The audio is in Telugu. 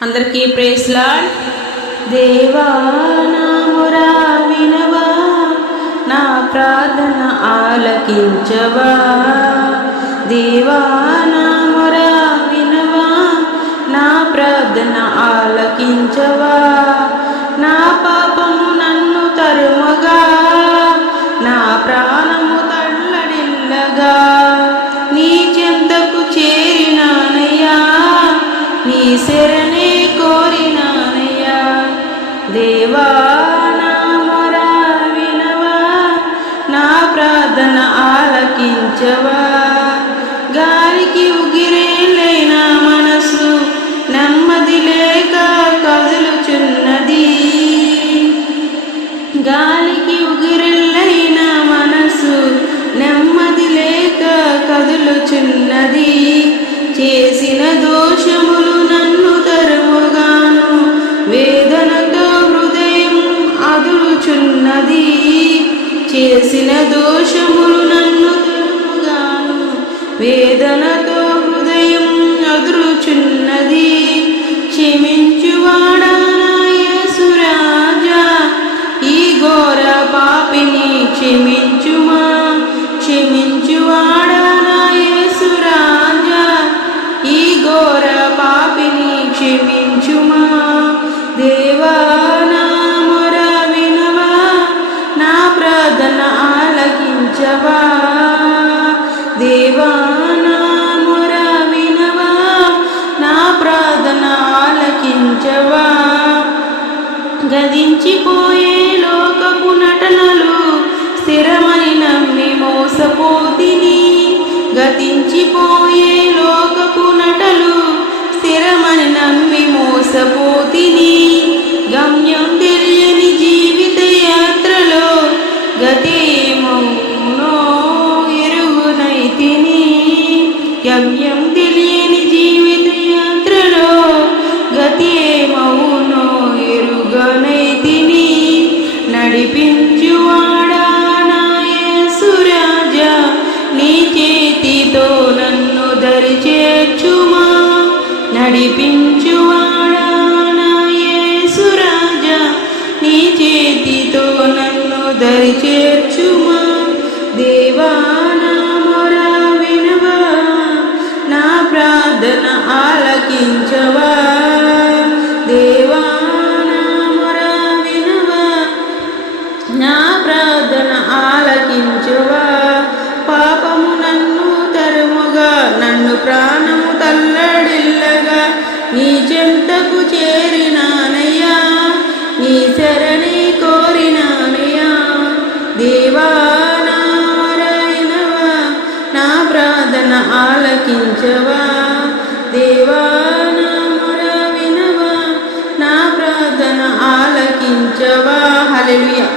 అందరికీ ప్రైజ్ లార్డ్. దేవా నా మొర వినవా, నా ప్రార్థన ఆలకించవా. దేవా నా మొర వినవా, నా ప్రార్థన ఆలకించవా. నా పాపము నన్ను తరుమగా, నా ప్రాణము తల్లడిల్లగా, నీ చెంతకు చేరినానయ్యా, నీ శరణే కోరినానయ్యా. దేవా నా మొర వినవా, నా ప్రార్థన ఆలకించవా. గాలికి ఉగిరేలైన మనసు నెమ్మది లేక కదులుచున్నది. గాలికి ఉగిరెల్లైన మనసు నెమ్మది లేక కదులుచున్నది. చేసిన దోషములు నన్ను తరుముగాను, వేదనతో హృదయం అదురుచున్నది. చేసిన దోషములు నన్ను తరుముగాను, వేదనతో హృదయం అదురుచున్నది. క్షమించువాడా నా యేసు రాజా, ఈ ఘోర పాపిని క్షమించుమా. క్షమించువాడా నా యేసు రాజా, ఈ ఘోర పాపిని క్షమించుమా. దేవా నా మొర వినవా, నా ప్రార్థన ఆలకించవా. దేవా నా మొర వినవా, నా ప్రార్థన ఆలకించవా. గదించిపోయే లోకపు నటనలు స్థిరమని నమ్మి మోసపోతిని. గతించిపోయే లోకపు నటలు స్థిరమని నమ్మి మోసపోతిని. గమ్యం తెలియని జీవిత యాత్రలో గతేమౌనో ఎరుగునైతిని. గమ్యం తెలియని జీవిత యాత్రలో గతేమౌనో ఎరుగనైతిని. నడిపించువాడా నా యేసు రాజా, నీ చేతితో నన్ను దరి చేర్చుమా. నడిపించువాడా నా యేసు రాజా, నీ చేతితో నన్ను దరి చేర్చుమా. దేవా నా మొర వినవా, నా ప్రార్థన ఆలకించవా. దేవా నా మొర వినవా, నా ప్రార్థన ఆలకించవా. పాపము నన్ను తరుముగా, నన్ను ప్రాణము తల్లడిల్లగా, నీ చెంతకు చేరినానయ్యా, నీ శరణి కోరినానయ్యా. దేవా నా మొర వినవా, నా ప్రార్థన ఆలకించవా. దేవా నా మొర వినవా, నా ప్రార్థన ఆలకించవా. హల్లెలూయా.